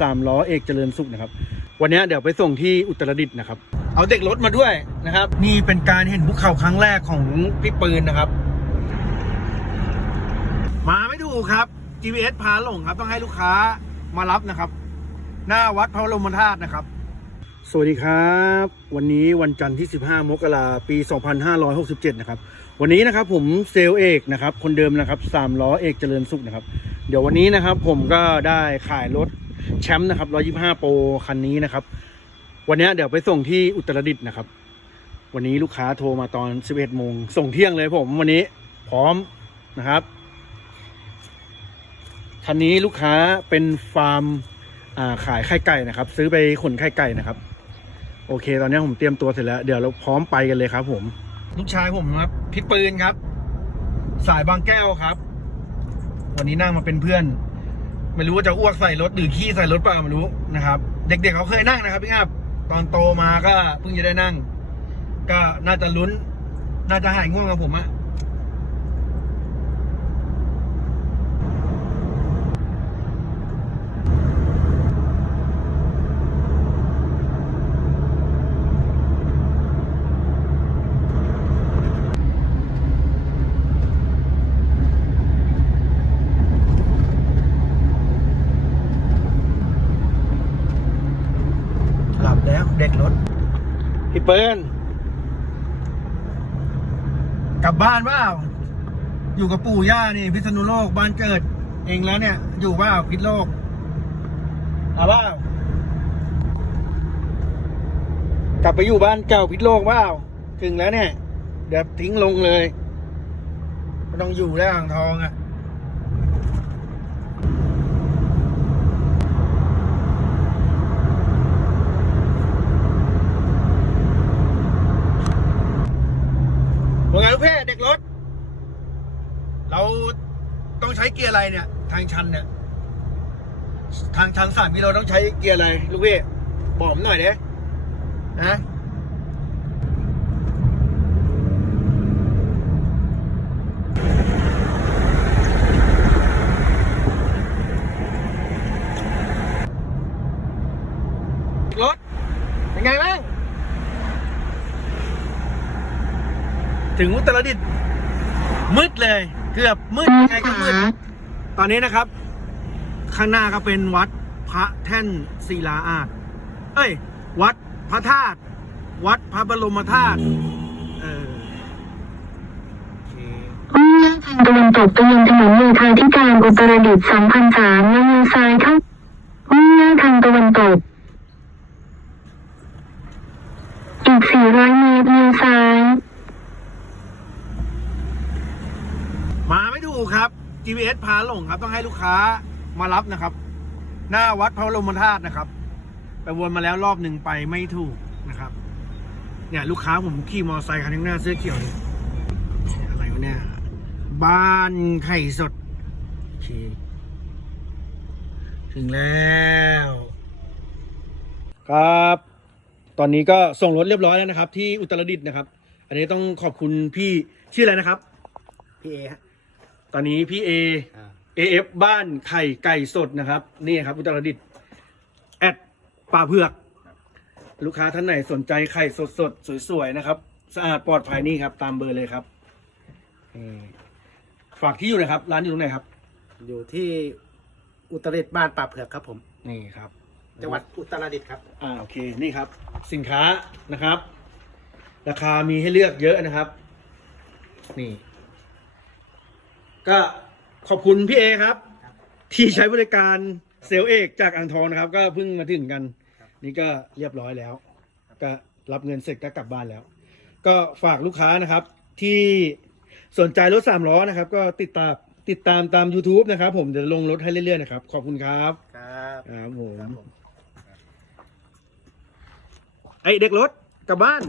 สามล้อเอกเจริญสุขนะครับ วันนี้เดี๋ยวไปส่งที่อุตรดิตถ์นะครับ เอาเด็กรถมาด้วยนะครับ นี่เป็นการเห็นภูเขาครั้งแรกของพี่ปืนนะครับ มาไม่ถูกครับ GPS พาหลงครับต้องให้ลูกค้ามารับนะครับ หน้าวัดพระบรมธาตุนะครับ สวัสดีครับ วันนี้วันจันทร์ที่ 15 มกราปี 2567 นะครับ วันนี้นะครับผมเซลลเอกนะครับ คนเดิมนะครับสามล้อเอกเจริญสุขนะครับ เดี๋ยววันนี้นะครับผมก็ได้ขายรถ แชมป์นะครับ125โปรคันนี้นะครับ วันนี้เดี๋ยวไปส่งที่อุตรดิตถ์นะครับ วันนี้ลูกค้าโทรมาตอน 11โมงส่งเที่ยงเลยผมวันนี้พร้อมนะครับคันนี้ลูกค้าเป็นฟาร์มขายไข่ไก่นะครับ ซื้อไปขนไข่ไก่นะครับ โอเค ตอนนี้ผมเตรียมตัวเสร็จแล้ว เดี๋ยวเราพร้อมไปกันเลยครับ ผม ลูกชายผมครับพี่ปืนครับ สายบางแก้วครับ วันนี้นั่งมาเป็นเพื่อน ไม่รู้ว่าจะอ้วกใส่รถหรือขี้ใส่รถเปล่าไม่รู้นะครับ เด็กๆเขาเคยนั่งนะครับพี่งับตอนโตมาก็เพิ่งจะได้นั่ง ก็น่าจะลุ้น น่าจะหายง่วงกับผมอะ เด็กรถ พี่เปิ้ลกลับบ้านเปล่าอยู่กับปู่ย่านี่ พิษณุโลกบ้านเกิด เองแล้วเนี่ย อยู่เปล่าพิษโลกเอาเปล่ากลับไปอยู่บ้านเก่าพิษโลกเปล่าถึงแล้วเนี่ยเดี๋ยวทิ้งลงเลยไม่ต้องอยู่แล้วอ่างทองอะ่ะ ว่าไงลูกเพ่เด็กรถ เราต้องใช้เกียร์อะไรเนี่ย ทางชันเนี่ย ทางชันสามกิโลต้องใช้เกียร์อะไรลูกเพ่บอกผมหน่อยเด้นะรถเป็นไงบ้าง ถึงอุตรดิตถ์มืดเลย เกือบมืดยังไงก็มืดตอนนี้นะครับ ข้างหน้าก็เป็นวัดพระแท่นศิลาอาจเอ้ย วัดพระธาตุวัดพระบรมธาตุเออโอเคมุ่งหน้าทางตะวันตกไปยังถนนโยธาธิการอุตรดิตถ์2003แล้วเลี้ยวซ้ายเข้ามุ่งหน้าทางตะวันตก อีก 400 เมตรเลี้ยวซ้าย มาไม่ ถูกครับ GPS พาหลงครับ ต้องให้ลูกค้ามารับนะครับ หน้าวัดพระบรมธาตุนะครับ ไปวนมาแล้วรอบหนึ่งไปไม่ถูกนะครับ เนี่ยลูกค้าผมขี่มอเตอร์ไซค์คันหน้าเสื้อเขียวนี่อะไรวะเนี่ย บ้านไข่สดเคถึงแล้ว ครับ ตอนนี้ก็ส่งรถเรียบร้อยแล้วนะครับ ที่อุตรดิตถ์นะครับ อันนี้ต้องขอบคุณพี่ชื่ออะไรนะครับพี่เอฮะ ตอนนี้พี่เอเอฟบ้านไข่ไก่สดนะครับ นี่ครับอุตรดิตถ์แอดป่าเผือก ลูกค้าท่านไหนสนใจไข่สดสดๆสวยๆนะครับ สะอาดปลอดภัยนี่ครับ ตามเบอร์เลยครับนี่ฝากที่อยู่หนะครับ ร้านอยู่ตรงไหนครับ อยู่ที่อุตรดิตถ์บ้านป่าเผือกครับผม นี่ครับ จังหวัดอุตรดิตถ์ครับ อ่าโอเคนี่ครับ สินค้านะครับ ราคามีให้เลือกเยอะนะครับ นี่ ก็ขอบคุณพี่เอครับ ที่ใช้บริการเซลล์เอกจากอ่างทองนะครับ ก็เพิ่งมาถึงกัน นี่ก็เรียบร้อยแล้ว ก็รับเงินเสร็จก็กลับบ้านแล้ว ก็ฝากลูกค้านะครับ ที่สนใจรถสามล้อนะครับ ก็ติดตามติดตามตาม YouTube นะครับ ผมเดี๋ยวลงรถให้เรื่อยๆนะครับ ขอบคุณครับครับครับผมครับผมไอเด็กรถกลับบ้าน